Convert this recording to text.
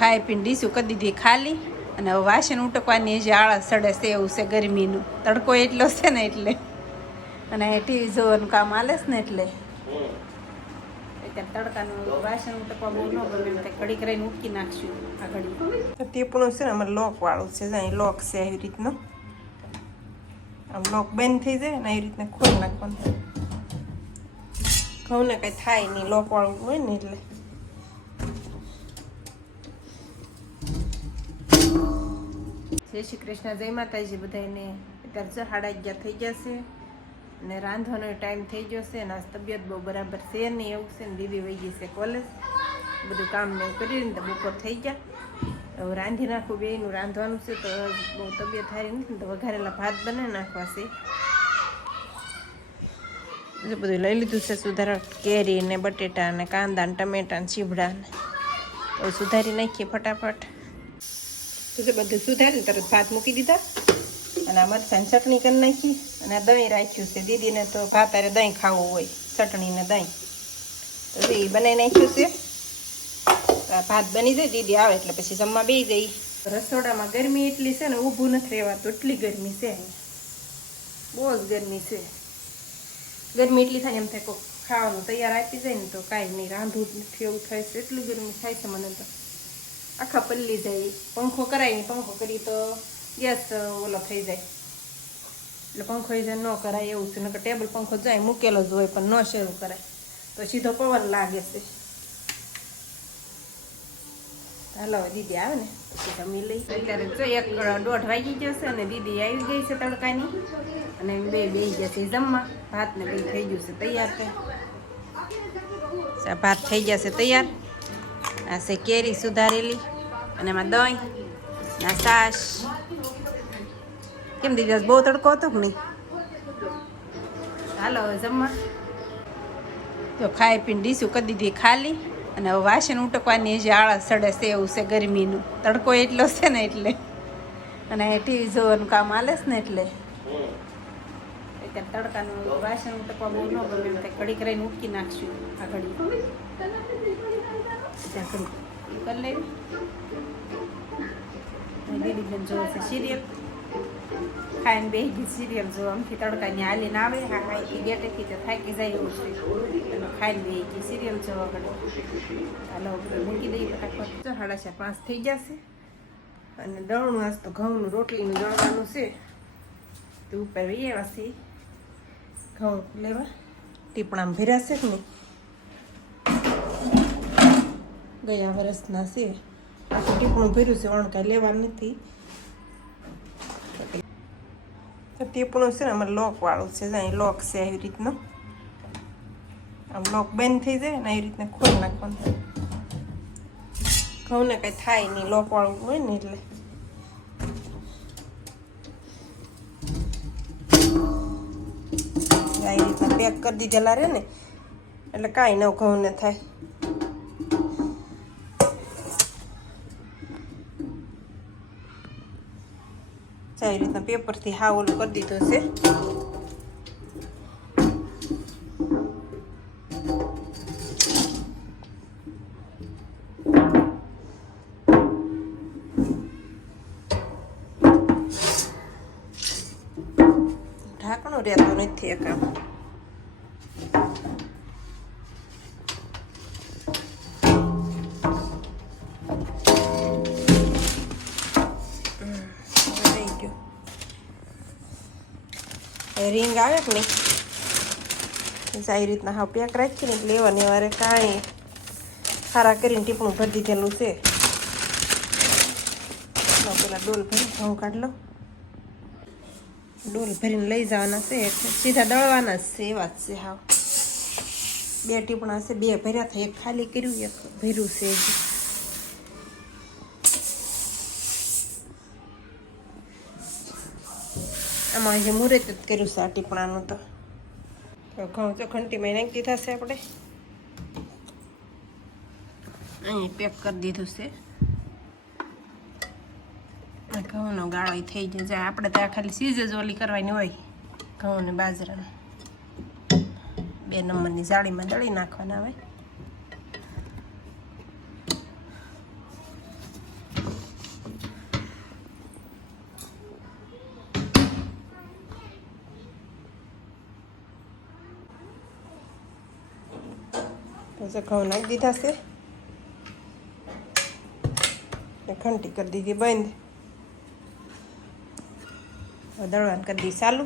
ખાઈ પીને ડીશું કરી દીધી ખાલી અને હવે વાસણ ઉટકવાની જે આળસ ચડે છે એવું છે ગરમીનું. તડકો એટલો છે ને એટલે અને ટીવી જોવાનું કામ હાલે છે ને એટલે અત્યારે તડકાનું વાસણ ઉટકવા બહુ ન ગમે એમ ઘડી કરીને ઉટકી નાખશું આ ઘડી. ટીપણું છે ને અમારે લોક વાળું છે, જાય લોક છે એવી રીતનું. આમ લોક બંધ થઈ જાય ને એવી રીતના ખોલી નાખવાનું. ઘઉં ને કઈ થાય નહીં, લોક વાળું હોય ને એટલે. જય શ્રી કૃષ્ણ, જય માતાજી બધાને. અત્યારે 11:30 થઈ જશે અને રાંધવાનો ટાઈમ થઈ ગયો છે અને તબિયત બહુ બરાબર છે નહીં એવું છે ને. દીદી વહી ગઈ છે કોલેજ, બધું કામ ને એવું કરીને તો બપોર થઈ ગયા. હવે રાંધી નાખું, બેયનું રાંધવાનું છે તો બહુ તબિયત સારી નથી તો વઘારેલા ભાત બનાવી નાખવા છે. બધું લઈ લીધું છે સુધારા, કેરી ને બટેટા ને કાંદા ને ટમેટા ને ચીભડા ને તો સુધારી નાખીએ ફટાફટ. બધું સુધારીને તરત ભાત મૂકી દીધા અને આ મરચાંની ચટણી કરી નાખી અને દહીં રાખ્યું છે. દીદીને તો ભાત આરે દહીં ખાવું હોય, ચટણી ને દહીં તો એ બનાવી નાખ્યું છે. ભાત બની જાય, દીદી આવે એટલે પછી જમવા બેસી જઈ. રસોડામાં ગરમી એટલી છે ને ઊભું નથી રહેવાતું, એટલી ગરમી છે, બહુ જ ગરમી છે. ગરમી એટલી થાય એમ થાય કોઈ ખાવાનું તૈયાર આપી જાય ને તો કાંઈ નહીં, રાંધવું જ નથી એવું થાય છે. એટલું ગરમી થાય છે મને તો આખા પલ્લી જાય. પંખો કરાય નહીં, પંખો કરી તો ગેસ ઓલો થઈ જાય એટલે પંખો ન કરાય એવું છે. નકર ટેબલ પંખો જાય મૂકેલો જ હોય પણ ન શરૂ કરાય તો સીધો પવન લાગે છે. હાલો દીદી આવે ને પછી જમી લઈ. અત્યારે જો 1:30 વાગી જશે અને દીદી આવી ગઈ છે તડકાની અને બેસી ગયા છે જમવા. ભાત ને બધું થઈ ગયું છે તૈયાર. ભાત થઈ ગયા છે તૈયાર. આ છે કેરી સુધારેલી અને એમાં દહીં ના છાશ. કેમ દીદી બહુ તડકો હતો કે નહીં? હાલો હવે જમવા. તો ખાઈ પીને ડીશું કરી દીધી ખાલી અને હવે વાસણ ઉટકવાની જે આળસ ચડે છે એવું છે ગરમીનું. તડકો એટલો છે ને એટલે અને ટીવી જોવાનું કામ હાલે છે ને એટલે અત્યારે તડકાનું વાસણ ઉટકવા બહુ ન ગમે એમ ઘડી કરીને ઉટકી નાખશું આ ઘડી. કરી લેવી. દીદી બેન જોવે છે સિરિયલ, ખાઈને બેસી ગઈ સિરિયલ જોવા. આમથી તડકાની હાલીને આવે હા ખાઈથી ગેટેથી તો થાકી જાય એવું છે અને ખાઈને બેસી ગઈ સિરિયલ જોવા ઘડી. હાલો મૂકી દઈએ ફટાફટ. 4:30 થઈ જશે અને દળનું આજ તો ઘઉંનું રોટલીનું દળવાનું છે તો ઉપર એવા છે ઘઉં લેવા. ટીપણામાં ભીરાશે કે નહીં? ગયા વર્ષના છે. આખું ટીપણું ભર્યું છે, વણ કાંઈ લેવા નથી. ટીપણું છે ને અમારે લોક વાળું છે, જાય લોક છે એવી રીતનું. આમ લોક બંધ થઈ જાય ને એવી રીતના ખોલી નાખવાનું. ઘઉં ને કાંઈ થાય નહીં, લોક વાળું હોય ને એટલે. આવી રીતના પેક કરી દીધેલા રહે ને એટલે કાંઈ ન ઘઉં ને થાય. આવી રીતના પેપરથી હાવ ઓલું કરી દીધું છે. ઢાંકણું રહેતું નથી એક આમ. રીંગ આવે કે નહીં આવી રીતના હા પેક રાખીને લેવાની વારે કાંઈ ખારા કરીને ટીપણું ભરી દીધેલું છે. પેલા ડોલ ભરી ઘઉં કાઢ લો. ડોલ ભરીને લઈ જવાના છે એટલે સીધા દળવાના જ છે એવા જ છે. હાવ 2 ટીપણા છે, 2 ભર્યા થાય, 1 ખાલી કર્યું, 1 ભર્યું છે. આમાં જે મુહૂર્ત જ કર્યું છે આ ટીપણાનું તો ઘઉં ચોખંટીમાં નાખી દીધા છે આપણે. અહીં પેક કરી દીધું છે. ઘઉંનો ગાળો થઈ જાય. આપણે ત્યાં ખાલી સીઝ જ ઓલી કરવાની હોય ઘઉં ને બાજરાનું. 2 નંબરની જાળીમાં દળી નાખવાના હોય. પછી ઘઉં નાખી દીધા છે ને ખંટી કરી દીધી બંધ. દળવાનું કરી દી ચાલુ.